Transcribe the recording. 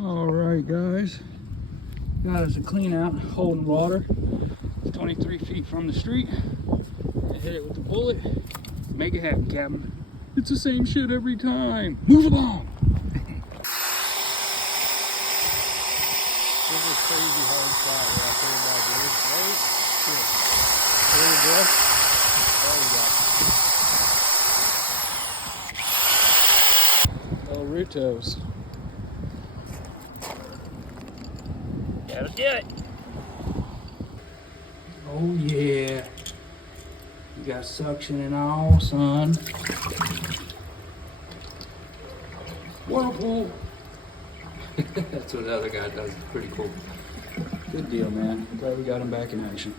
All right, guys. Got us a clean out holding water. It's 23 feet from the street. I hit it with the bullet. Make it happen, Captain. It's the same shit every time. Move along. This is a crazy hard spot where I put it back here. Right? Shit. There we go. El Ritos. Yeah, let's get it. Oh yeah. You got suction and all, son. Whirlpool. That's what the other guy does. Pretty cool. Good deal, man. I'm glad we got him back in action.